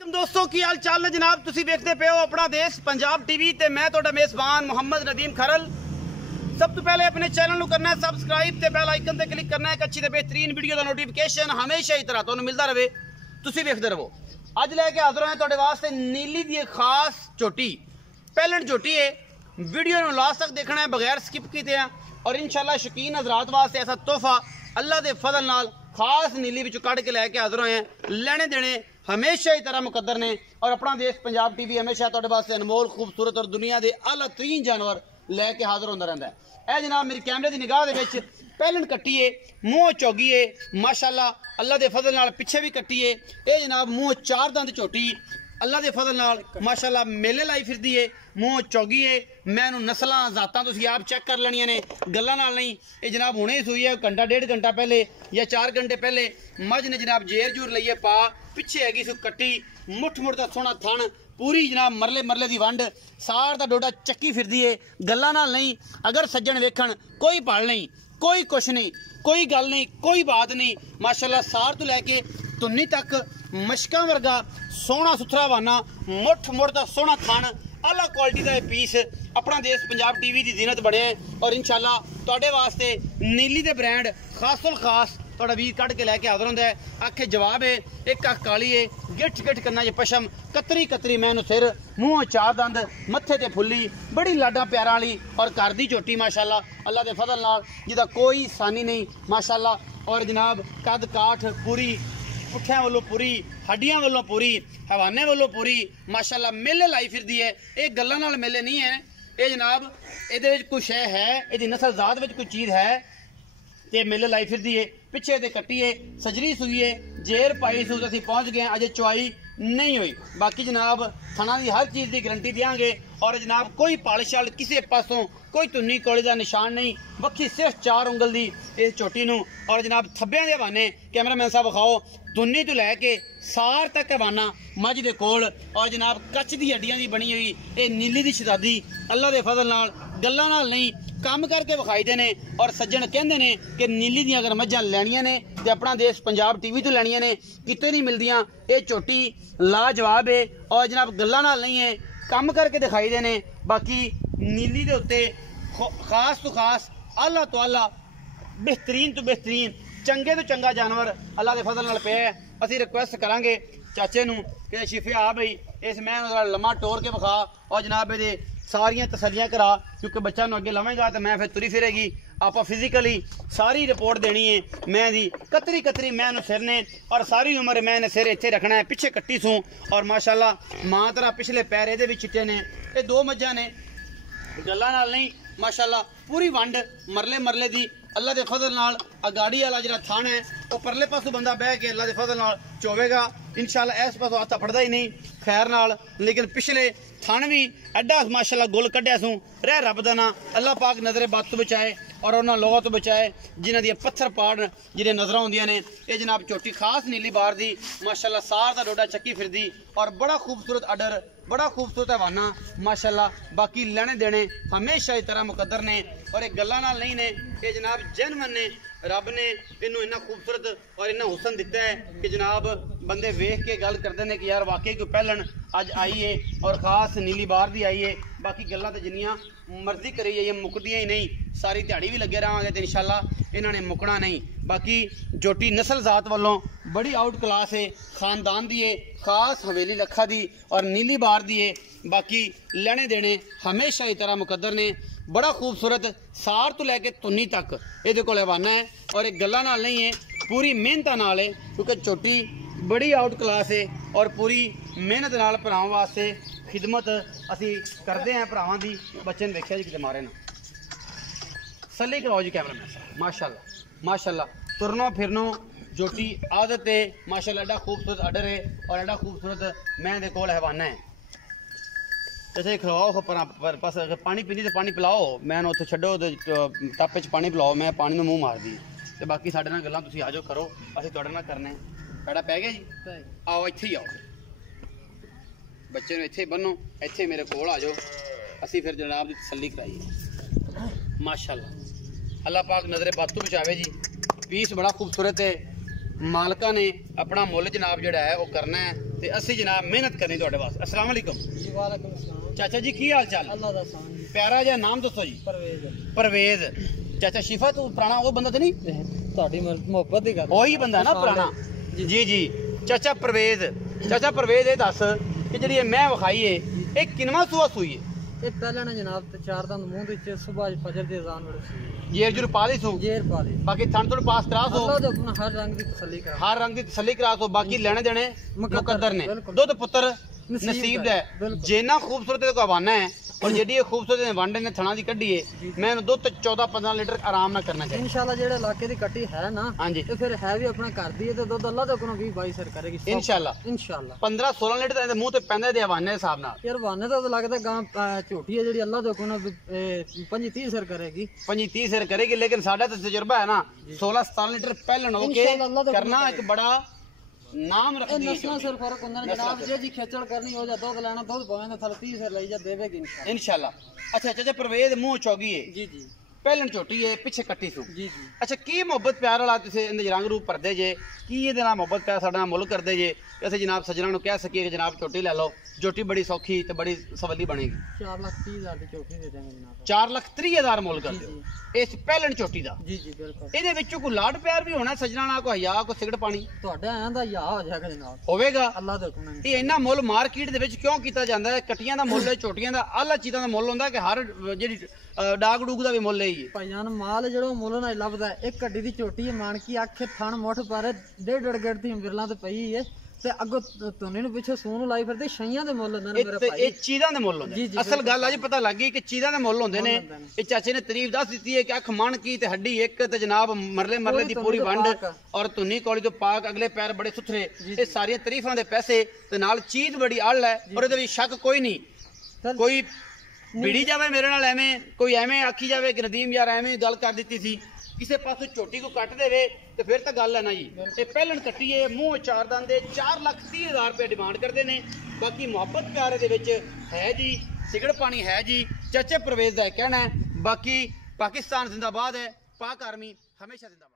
दोस्तों की हाल चाल ने जनाब तुसी देखते पे हो अपना देश पंजाब टीवी ते मैं तोड़ा मेज़बान मोहम्मद नदीम खरल। सब तो पहले अपने चैनल को करना है सबसक्राइब ते बेल आइकन ते क्लिक करना है एक अच्छी ते बेहतरीन वीडियो का नोटिफिकेशन हमेशा ही तरह तुहानू मिलता रहे तुसी देखते रहो। अज लैके हाजिर हैं तुहाडे वास्ते नीली दी खास झोटी पैलेंट झोटी है। वीडियो नू लास्ट तक देखना है बगैर स्किप कीते हैं और इंशाल्लाह शौकीन हज़रात वास्ते ऐसा तोहफा अल्लाह के फजल नाल खास नीली विचों कढ़ के लैके हाजिर होए हैं। लेने देने हमेशा ही तरह मुकद्दर ने और अपना देश पंजाब टीवी हमेशा तुहाडे वास्ते अनमोल खूबसूरत और दुनिया के आला तरीन जानवर लैके हाजिर होंदा रहिंदा है। ए जनाब मेरी कैमरे की निगाह दे विच पैलेंट कट्टी है, मूँह चौगी है, माशाअल्लाह अल्लाह के फजल नाल पिछे भी कट्टी है। ये जनाब मूँह चार दंद झोटी अल्लाह के फजल नाल माशाअल्लाह मेले लाई फिरदी है, मूँह चौगी है। मैं इहनूं नस्लां जातां तुसीं आप चैक कर लैणियां ने गल्लां नाल नहीं। ये जनाब हुणे ही सूई है घंटा डेढ़ घंटा पहले या 4 घंटे पहले मझ ने जनाब जेर जूर लईए पा पिछे हैगी सू कट्टी मुठ मुठ दा सोहना थण पूरी जनाब मरले मरले दी वंड सार दा डोडा चक्की फिरदी है गल्लां नाल नहीं। अगर सज्जन वेखण कोई पल नहीं कोई कुछ नहीं कोई गल नहीं कोई बात नहीं माशाअल्लाह सार तो लैके धुन्नी तक मशकां वर्गा सोहना सुथरा वाना मुठ मुठ दा सोहना थण आला क्वालिटी का पीस अपना देश पंजाब टीवी की जीनत बने और इंशाल्लाह तुहाडे वास्ते नीली दे ब्रांड खासुल खास तुहाडा वीर कढ़ के लैके हाजिर होंदा है। आखे जवाब है एक अख काली है गिठ गिठ कन्ना च पशम कतरी कतरी मैनू सिर मूँह चार दंद मत्थे ते फुल्ली बड़ी लाडा प्यारा वाली और घर दी झोटी माशाअल्लाह अल्लाह के फजल नाल जिहदा कोई सानी नहीं माशाअल्लाह। और जनाब कद काठ पूरी पुठियां वालों पूरी हड्डियां वालों पूरी हवाने वालों पूरी माशाअल्लाह मेले लाई फिरदी है। ये गल्लां नाल मेले नहीं है ये जनाब ये कोई शै है ये नस्ल जात में कोई चीज़ है ते मेले लाई फिरदी है। पिछे ते कट्टी है सजरी सूई है जेर पाई सूत असीं पहुँच गए अजे चुआई नहीं हुई। बाकी जनाब थना की हर चीज़ की गारंटी देंगे और जनाब कोई पालिश वाल किसी पासों कोई धुन्नी कौली का निशान नहीं बखी सिर्फ 4 उंगल की इस झोटी नूं। और जनाब थब्बियां दे हवाने कैमरामैन साहब विखाओ धुन्नी तो लैके सार तक हवाना मझ दे कोल और जनाब कच्छ दी हड्डियां दी बनी हुई ये नीली दी शहजादी अल्लाह के फजल नाल गल्लां नाल नहीं काम करके विखाईदे ने। और सज्जन कहंदे ने कि नीली दी अगर मझां लैणियां ने ते अपना देश पंजाब टीवी तो लैणियां ने किते नहीं मिलदियां। ये झोटी लाजवाब है और जनाब गल्लां नाल नहीं है काम करके दिखाई देने। बाकी नीली के उत्ते खास तो खास आला तो आला बेहतरीन तो बेहतरीन चंगे तो चंगा जानवर अल्लाह के फजल नाल पे है। असीं रिक्वेस्ट करांगे चाचे नूं कि शिफे आ बई इस मैं लम्मा टोर के विखा और जनाब ये सारियां तसलियां करा क्योंकि बच्चा नूं अगे लवेगा तो मैं फिर तुरी फिरेगी आप फिजिकली सारी रिपोर्ट देनी है। मैं दी कतरी कतरी मैं सिर ने और सारी उम्र मैं सिर इत्थे रखना है पिछे कट्टी सूँ और माशाअल्लाह मां तरह पिछले पैर ये भी चिट्टे ने। ये 2 मज्जां ने गल्लां नाल नहीं माशाअल्लाह पूरी वंड मरले मरले दी अल्लाह के फजल नाल अगाड़ी वाला जिहड़ा थान है वो परले पासों बंदा बह के अल्लाह के फजल नाल चोवेगा इंशाअल्लाह। इस पासों हत्थ फड़दा ही नहीं खैर नाल लेकिन पिछले थान भी एडा माशाअल्लाह गुल कढ़िया सूँ रह रब दा ना अल्लाह पाक नजरे बद तो बचाए और उन्होंने लोगों तो बचाए जिन्हों दी पत्थर पाड़ जिन्हें नजर आउंदियां ने। ये जनाब झोटी खास नीली बार दी माशाअल्लाह सार दा डोडा चक्की फिरदी और बड़ा खूबसूरत अडर बड़ा खूबसूरत हवाना माशाअल्लाह। बाकी लेने देने हमेशा इस तरह मुकद्दर ने और एक गल्लां नाल नहीं ने ये जनाब जेनवन ने रब ने इनू इन्ना खूबसूरत और इन्ना हुसन दिता है कि जनाब बंदे वेख के गल करते हैं कि यार वाकई कोई पैलन अज आई है और खास नीली बार दी आई है। बाकी गल्लां तो जिन्नियां मर्जी करी जाइए मुकदियां ही नहीं सारी दिहाड़ी भी लगे रहांगे तो इंशाअल्लाह इन्होंने मुकना नहीं। बाकी झोटी नस्ल जात वालों बड़ी आउट क्लास है खानदान दी है खास हवेली लखा दी और नीली बार दी है। बाकी लेने देने हमेशा ही तरह मुकद्दर ने बड़ा खूबसूरत सार तो लैके धुन्नी तक ये को हवाना है और एक गल्लां नाल नहीं है पूरी मेहनत नाल है क्योंकि झोटी बड़ी आउट क्लास है और पूरी मेहनत नाल भरावां वास्ते खिदमत असी करते हैं भरावां दी। बच्चे ने देखिया जी किते मारे ना सली कराओ जी कैमरा मैन माशाअल्लाह माशाअल्लाह तुरनो फिरनो झोटी आदत है माशाअल्लाह एडा खूबसूरत अडर है और एडा खूबसूरत मैं दे कोल हवाना है। जैसे खवाओ पर पास पानी पीनी तो पानी पिलाओ मैं उत्थे छड्डो टप च पानी पिलाओ मैं पानी में मुँह मार दी तो बाकी साढ़े नाल गल्लां तुसीं आ जाओ करो असीं तुहाडे नाल करने पैड़ा पै गया जी आओ इत्थे ही आओ बच्चे नूं इत्थे बन्नो इत्थे मेरे कोल आ जाओ असीं फिर जनाब दी तसल्ली कराइए माशाअल्लाह। अल्लाह पाक नजरे बद तो बचावे जी पीस बड़ा खूबसूरत है मालका ने अपना मुल जनाब जिहड़ा है वो करना है ਤੇ ਅਸੀਂ ਜਨਾਬ ਮਿਹਨਤ ਕਰਨੀ ਤੁਹਾਡੇ ਵਾਸਤੇ। अस्सलाम वालेकुम जी वालेकुम अस्सलाम। चाचा जी की हाल चाल? अल्लाह दा सान जी। प्यारा जिहा नाम दसो जी। परवेज परवेज। चाचा शिफा तू पुराना वो बंदा तो नहीं? ਤੁਹਾਡੀ ਮੁਹੱਬਤ ਦੀ ਗੱਲ ਉਹੀ ਬੰਦਾ ਨਾ ਪੁਰਾਣਾ? ਜੀ ਜੀ ਚਾਚਾ परवेज। चाचा परवेज ਇਹ ਦੱਸ ਕਿ ਜਿਹੜੀ ਇਹ ਮੈਂ ਵਿਖਾਈ ਏ ਇਹ ਕਿੰਨਵਾਂ ਸੂਆ ਸੂਈ ਏ? ਇਹ ਪਹਿਲਾਂ ਨਾ ਜਨਾਬ ਤੇ ਚਾਰ ਦੰਦ ਮੂੰਹ ਦੇ ਵਿੱਚ ਸਵੇਰ ਫਜਰ ਦੀ ਅਜ਼ਾਨ ਵੇਲੇ ਜੇਰ ਜੁਰ ਪਾ ਲਈ ਸੂ ਜੇਰ ਪਾ ਦੇ ਬਾਕੀ ਥਣ ਤੋਂ ਪਾਸ ਕਰਾ ਸੋ ਅੱਲਾਹ ਦੇ ਹੁਕਮ ਹਰ ਰੰਗ ਦੀ ਤਸੱਲੀ ਕਰਾ ਹਰ ਰੰਗ ਦੀ ਤਸੱਲੀ ਕਰਾ ਸੋ ਬਾਕੀ ਲੈਣੇ ਦੇਣੇ ਮੁਕੱਦਰ ਨੇ। ਬਿਲਕੁਲ। ਦੁੱਧ ਪੁੱਤਰ ਨਸੀਬ ਨਸੀਬ ਦਾ ਦਾ ਹੈ, ਹੈ। ਬਿਲਕੁਲ। ਜਿੰਨਾ ਖੂਬਸੂਰਤ ਇਹ ਹਵਾਨਾ ਹੈ ਔਰ ਜਿਹੜੀ ਇਹ ਖੂਬਸੂਰਤ ਨੇ ਵਾਂਡੇ ਨੇ ਥਣਾ ਦੀ ਕੱਢੀ ਏ ਮੈਂ ਇਹਨੂੰ ਦੁੱਧ 14-15 ਲੀਟਰ ਆਰਾਮ ਨਾਲ ਕਰਨਾ ਚਾਹੀਦਾ ਇਨਸ਼ਾਅੱਲਾ ਜਿਹੜੇ ਇਲਾਕੇ ਦੀ ਕੱਟੀ ਹੈ ਨਾ ਹਾਂਜੀ ਤੇ ਫਿਰ ਹੈ ਵੀ ਆਪਣਾ ਘਰ ਦੀ ਹੈ ਤੇ ਦੁੱਧ ਅੱਲਾਹ ਦੇ ਹੁਕਮ 20-22 ਸਰ ਕਰੇਗੀ ਇਨਸ਼ਾਅੱਲਾ। ਇਨਸ਼ਾਅੱਲਾ 15-16 ਲੀਟਰ ਇਹਦੇ ਮੂੰਹ ਤੇ ਪੈਂਦੇ ਦੇ ਹਵਾਨੇ ਦੇ ਹਿਸਾਬ ਨਾਲ। ਯਾਰ ਵਾਨੇ ਤਾਂ ਲੱਗਦਾ ਗਾਂ ਝੋਟੀ ਹੈ ਜਿਹੜੀ ਅੱਲਾਹ ਦੇ ਹੁਕਮ ਨਾਲ 25-30 ਸਰ ਕਰੇਗੀ 25-30 ਸਿਰ ਕਰੇਗੀ ਲੇਕਿਨ ਸਾਡਾ ਤਾਂ ਤਜਰਬਾ ਹੈ ਨਾ 16-17 ਲੀਟਰ ਪਹਿਲਣ ਹੋ ਕੇ ਇਨਸ਼ਾਅੱਲਾ ਅੱਲਾਹ ਦਾ ਕਰਨਾ ਇੱਕ ਬੜਾ ਨਾਮ ਇਹ ਰੱਖਦੀ ਨਸਲਾਂ ਹੈ ਸਿਰ ਫਰਕ ਹੁੰਦਾ ਨੇ ਜਨਾਬ ਜੇ ਜੀ ਖੇਚਲ ਕਰਨੀ ਹੋ ਜਾ ਦੁੱਧ ਲੈਣਾ ਦੁੱਧ ਪਾਵੇਂ ਤਾਂ 30 ਸਿਰ ਲਈ ਜਾ ਦੇਵੇਗੀ ਇਨਸ਼ਾਅੱਲਾ ਇਨਸ਼ਾਅੱਲਾ। ਅੱਛਾ ਚਾਚਾ परवेज ਮੂੰਹ ਚੌਗੀ ਏ ਜੀ ਜੀ ਪਹਿਲਣ ਝੋਟੀ ਏ ਪਿੱਛੇ ਕੱਟੀ ਸੂ। ਜੀ ਜੀ ਅੱਛਾ ਕੀ ਮੁਹੱਬਤ ਪਿਆਰ ਵਾਲਾ ਤੁਸੀਂ ਇਹਦੇ ਰੰਗ ਰੂਪ ਭਰਦੇ ਜੇ ਕੀ ਇਹਦੇ ਨਾਲ ਮੁਹੱਬਤ ਪਿਆਰ ਸਾਡਾ ਨਾਲ ਮੁੱਲ ਕਰਦੇ ਜੇ ਕਿ ਅਸੀਂ ਜਨਾਬ ਸੱਜਣਾ ਨੂੰ ਕਹਿ ਸਕੀਏ ਕਿ ਜਨਾਬ ਝੋਟੀ ਲੈ ਲਓ ਝੋਟੀ ਬੜੀ ਸੌਖੀ ਤੇ ਬੜੀ ਸਵੱਲੀ ਬਣੇਗੀ। 4,30,000 ਦੀ ਝੋਟੀ ਦੇ ਦੇਵਾਂਗੇ ਜਨਾਬ 4,30,000 ਮੁੱਲ ਕਰਦੇ ਹੋ ਇਸ ਪਹਿਲਣ ਝੋਟੀ ਦਾ। ਜੀ ਜੀ ਬਿਲਕੁਲ ਇਹਦੇ ਵਿੱਚੋਂ ਕੋਈ ਲਾਡ ਪਿਆਰ ਵੀ ਹੋਣਾ ਸੱਜਣਾ ਨਾਲ ਕੋਈ ਹਯਾ ਕੋਈ ਸਿਗਰਟ ਪਾਣੀ ਤੁਹਾਡੇ ਆਂ ਦਾ ਯਾ ਹੋ ਜਾਏਗਾ ਜਨਾਬ ਹੋਵੇਗਾ। ਅੱਲਾਹ ਦੇ ਹੁਕਮ ਨਾਲ ਇਹ ਇੰਨਾ ਮੁੱਲ ਮਾਰਕੀਟ ਦੇ ਵਿੱਚ ਕਿਉਂ ਕੀਤਾ ਜਾਂਦਾ ਹੈ? ਕੱਟੀਆਂ ਦਾ ਮੁੱਲ ਝੋਟੀਆਂ ਦਾ ਆਲਾ ਚੀਜ਼ਾਂ ਦਾ ਮੁੱਲ ਹੁੰਦਾ ਕਿ ਹਰ ਜਿਹੜੀ ਡਾਗ ਡੂਗ ਦਾ ਵੀ ਮੁੱਲ ਹੈ ਹੀ ਹੈ। ਭਾਈਆਂ ਮਾਲ ਜਿਹੜਾ ਮੁੱਲ ਨਾਲ ਲੱਭਦਾ ਹੈ। ਇੱਕ ਗੱਡੀ ਦੀ ਝੋਟੀ ਹੈ ਮਾਨਕੀ ਅੱਖ ਥਣ ਮੁੱਠ ਪਰ ਡੇਢ ਗੇੜ ਦੀ ਬਿਰਲਾਂ ਤੇ ਪਈ ਹੈ ਤੇ ਅੱਗੋਂ ਤੋਨੇ ਨੂੰ ਪਿੱਛੇ ਸੂਨ ਲਾਈ ਫਿਰਦੇ ਛਈਆਂ ਦੇ ਮੁੱਲ ਹੁੰਦੇ ਨੇ ਮੇਰੇ ਭਾਈ ਇਹ ਚੀਜ਼ਾਂ ਦੇ ਮੁੱਲ ਹੁੰਦੇ ਜੀ, ਜੀ, ਅਸਲ ਗੱਲ ਅੱਜ ਪਤਾ ਲੱਗ ਗਈ ਕਿ ਚੀਜ਼ਾਂ ਦੇ ਮੁੱਲ ਹੁੰਦੇ ਨੇ। ਇਹ ਚਾਚੇ ਨੇ ਤਾਰੀਫ ਦੱਸ ਦਿੱਤੀ ਹੈ ਕਿ ਅੱਖ ਮਣ ਕੀ ਤੇ ਹੱਡੀ ਇੱਕ ਤੇ ਜਨਾਬ ਮਰਲੇ ਮਰਲੇ ਦੀ ਪੂਰੀ ਵੰਡ ਔਰ ਧੁੰਨੀ ਕੌਲੀ ਤੋਂ ਪਾਕ ਅਗਲੇ ਪੈਰ ਬੜੇ ਸੁਥਰੇ। ਇਹ ਸਾਰੀਆਂ ਤਾਰੀਫਾਂ ਦੇ ਪੈਸੇ ਤੇ ਨਾਲ ਚੀਜ਼ ਬੜੀ ਅੜ ਹੈ ਔਰ ਇਹਦੇ ਵਿੱਚ ਸ਼ੱਕ ਕੋਈ ਨਹੀਂ। ਕੋਈ ਭਿੜੀ ਜਾਵੇ ਮੇਰੇ ਨਾਲ ਐਵੇਂ ਕੋਈ ਐਵੇਂ ਆਖੀ ਜਾਵੇ ਕਿ ਨਦੀਮ ਯਾਰ ਐਵੇਂ ਗੱਲ ਕਰ ਦਿੱਤੀ ਸੀ ਕਿਸੇ ਪਾਸੋਂ ਝੋਟੀ ਕੋ ਕੱਟ ਦੇਵੇ ਤੇ ਫਿਰ ਤਾਂ ਗੱਲ ਹੈ ਨਾ ਜੀ। ਇਹ ਪਹਿਲਣ ਕੱਟੀਏ ਮੂੰਹ ਚਾਰ ਦੰਦ ਦੇ 4,30,000 ਰੁਪਏ ਡਿਮਾਂਡ ਕਰਦੇ ਨੇ। ਬਾਕੀ ਮੁਹੱਬਤ ਪਿਆਰ ਦੇ ਵਿੱਚ ਹੈ ਜੀ ਸਿਗੜ ਪਾਣੀ ਹੈ ਜੀ ਚਾਚੇ परवेज ਦਾ ਕਹਿਣਾ ਹੈ। ਬਾਕੀ ਪਾਕਿਸਤਾਨ ਜ਼ਿੰਦਾਬਾਦ ਹੈ ਪਾਕ ਆਰਮੀ ਹਮੇਸ਼ਾ ਜ਼ਿੰਦਾਬਾਦ।